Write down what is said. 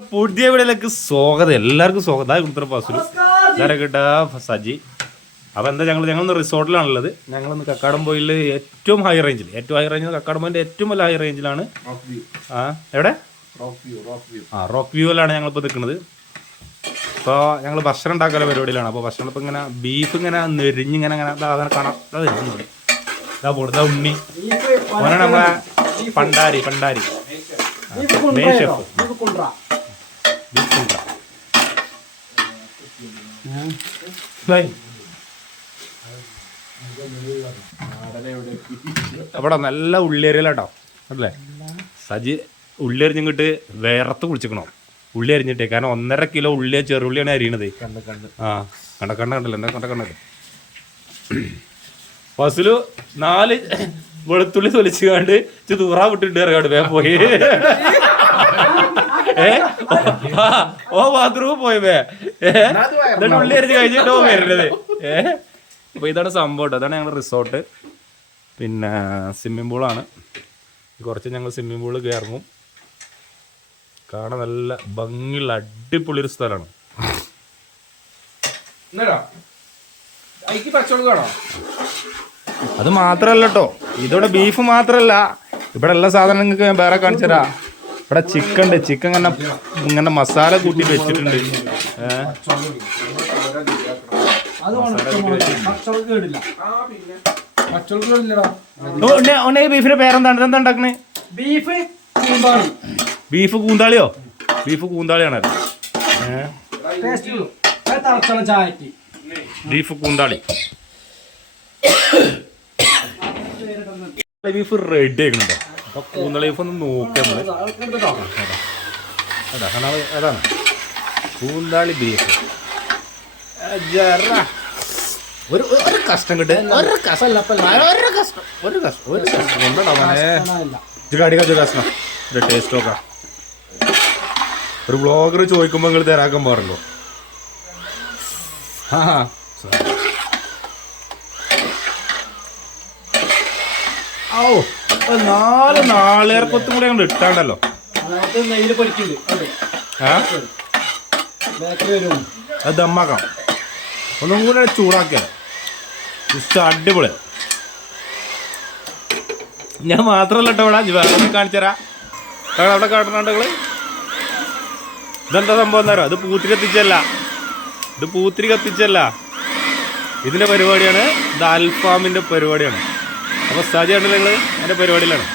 പുതിയ വീടിലേക്ക് സ്വാഗതം, എല്ലാവർക്കും സ്വാഗതം. ഉത്തരപ്പാസു കിട്ടാ സജി. അപ്പോൾ എന്താ ഞങ്ങൾ റിസോർട്ടിലാണുള്ളത്. ഞങ്ങളൊന്ന് കക്കാടംപൊയിൽ ഏറ്റവും ഹൈ റേഞ്ചിൽ കക്കാടംപൊയിൻ്റെ ഏറ്റവും വലിയ ഹൈ റേഞ്ചിലാണ്. എവിടെ? റോക്ക് വ്യൂവിലാണ് ഞങ്ങളിപ്പോൾ നിൽക്കുന്നത്. അപ്പോൾ ഞങ്ങൾ ഭക്ഷണം ഉണ്ടാക്കാനുള്ള പരിപാടിയിലാണ്. അപ്പോൾ ഭക്ഷണം ഇപ്പോൾ ഇങ്ങനെ ബീഫ് ഇങ്ങനെ നെരിഞ്ഞിങ്ങനെ അങ്ങനെ കാണാം. ഇതാ ഉണ്ണി ഓനാണ് നമ്മളെ പണ്ടാരി മെയിൻ ഷെഫ്. അവിടെ നല്ല ഉള്ളിയരിയലാട്ടോ അല്ലേ സജി? ഉള്ളി അരിഞ്ഞിട്ട് വേറത്ത് കുളിച്ചിക്കണോ? ഉള്ളി അരിഞ്ഞിട്ടേ, കാരണം 1.5 കിലോ ഉള്ളിയ ചെറുള്ളിയാണ് അരിയണത്. കണ്ടല്ലോ എന്താ കണ്ടല്ലേ. ഫസിലു 4 വെളുത്തുള്ളി തൊലിച്ചുകാണ്ട് തൂറാ വിട്ടിട്ട് ഇറങ്ങാണ്ട് വേ പോയി. ബാത്റൂമിൽ പോയി എന്നിട്ട് ഉള്ളി അരിഞ്ഞ് കഴിഞ്ഞിട്ടോ വരുന്നത്. അപ്പൊ ഇതാണ് സംഭവം. അതാണ് ഞങ്ങളുടെ റിസോർട്ട്. പിന്നെ സ്വിമ്മിംഗ് പൂളാണ്. കുറച്ച് ഞങ്ങൾ സ്വിമ്മിംഗ് പൂളിൽ കയറും. കാണാൻ നല്ല ഭംഗിയുള്ള അടിപൊളി ഒരു സ്ഥലമാണ്. അത് മാത്രല്ല കേട്ടോ, ഇതോടെ ബീഫ് മാത്രല്ല, ഇവിടെ എല്ലാ സാധനം നിങ്ങൾക്ക് ഞാൻ വേറെ കാണിച്ചുതരാ. ഇവിടെ ചിക്കൻ ഉണ്ട്. ചിക്കൻ ഇങ്ങനെ മസാല കൂട്ടി വെച്ചിട്ടുണ്ട്. ബീഫിന്റെ പേരെന്താണ്? എന്താ ഉണ്ടാക്കണേ? ബീഫ് കൂന്താളിയോ? ബീഫ് കൂന്താളിയാണ്. ബീഫ് കൂന്താളി. ബീഫ് റെഡി ആക്കുന്നുണ്ടോ? അപ്പൊ കൂന്തളി ബീഫ് ഒന്ന് നോക്കാം നമ്മള്. അതാണ് കൂന്താളി ബീഫ്. ഒരു കഷ്ടം കിട്ടും. കഷ്ണം ടേസ്റ്റ് നോക്കാം. ഒരു ബ്ലോഗർ ചോദിക്കുമ്പോ നിങ്ങൾ തരാക്കാൻ പാടുള്ളൂ. ഓ 4 നാളികേരക്കൊത്തും കൂടെ അങ്ങോട്ട് ഇട്ടാണ്ടല്ലോ. അത് ദമ്മാക്കാം. ഒന്നും കൂടെ ചൂടാക്കിയ ജസ്റ്റ് അടിപൊളി. ഞാൻ മാത്രമല്ല കേട്ടോ ഇവിടെ വേറെ കാണിച്ചരാ. അവിടെ കാട്ടുന്നുണ്ട് നിങ്ങള്. ഇതെന്താ സംഭവം എന്താ? ഇത് പൂത്തിരി കത്തിച്ചല്ല, ഇതിന്റെ പരിപാടിയാണ്. ഇത് അൽഫാമിന്റെ പരിപാടിയാണ്. അപ്പോൾ സജി ഉണ്ടല്ലോ നിങ്ങൾ എൻ്റെ പരിപാടിയിലാണ്.